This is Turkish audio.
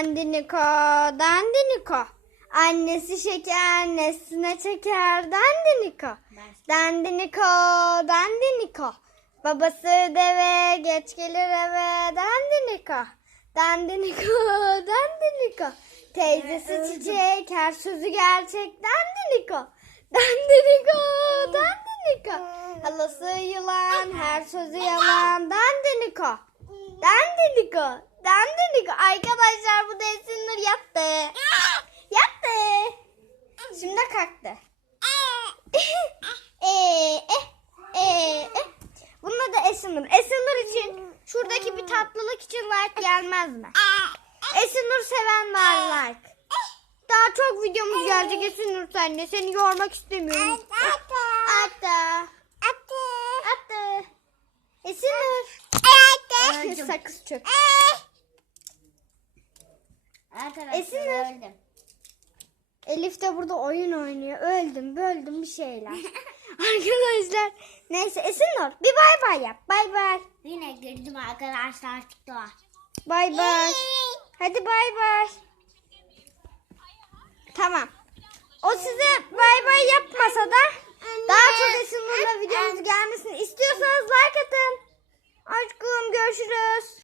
Dandiniko, dandiniko. Annesi şeker, nesine çeker, dandiniko. Dandiniko, dandiniko. Babası deve, geç gelir eve, dandiniko. Dandiniko, dandiniko. Teyzesi çiçek, her sözü gerçek, dandiniko. Dandiniko, dandiniko. Halası yılan, her sözü yalan, dandiniko. Dandiniko, dandiniko. Arkadaşlar bu da Esinur yaptı. Yaptı. Şimdi kalktı. e, e, e, e. Bunda da Esinur. Esinur için şuradaki bir tatlılık için like gelmez mi? Esinur seven var like. Daha çok videomuz gelecek Esinur senle. Seni yormak istemiyorum. Attı. Attı. Attı. Esinur. Sakız çök. Diğer taraftan Esinler. öldüm. Elif de burada oyun oynuyor. Öldüm, böldüm bir şeyler. Arkadaşlar neyse Esinur bir bay bay yap. Bay bay. Yine girdim arkadaşlar TikTok'a. Bay bay. Hadi bay bay. Tamam. O size bay bay yapmasa da daha çok Esinur'la videomuz gelmesini istiyorsanız like atın. Aşkım görüşürüz.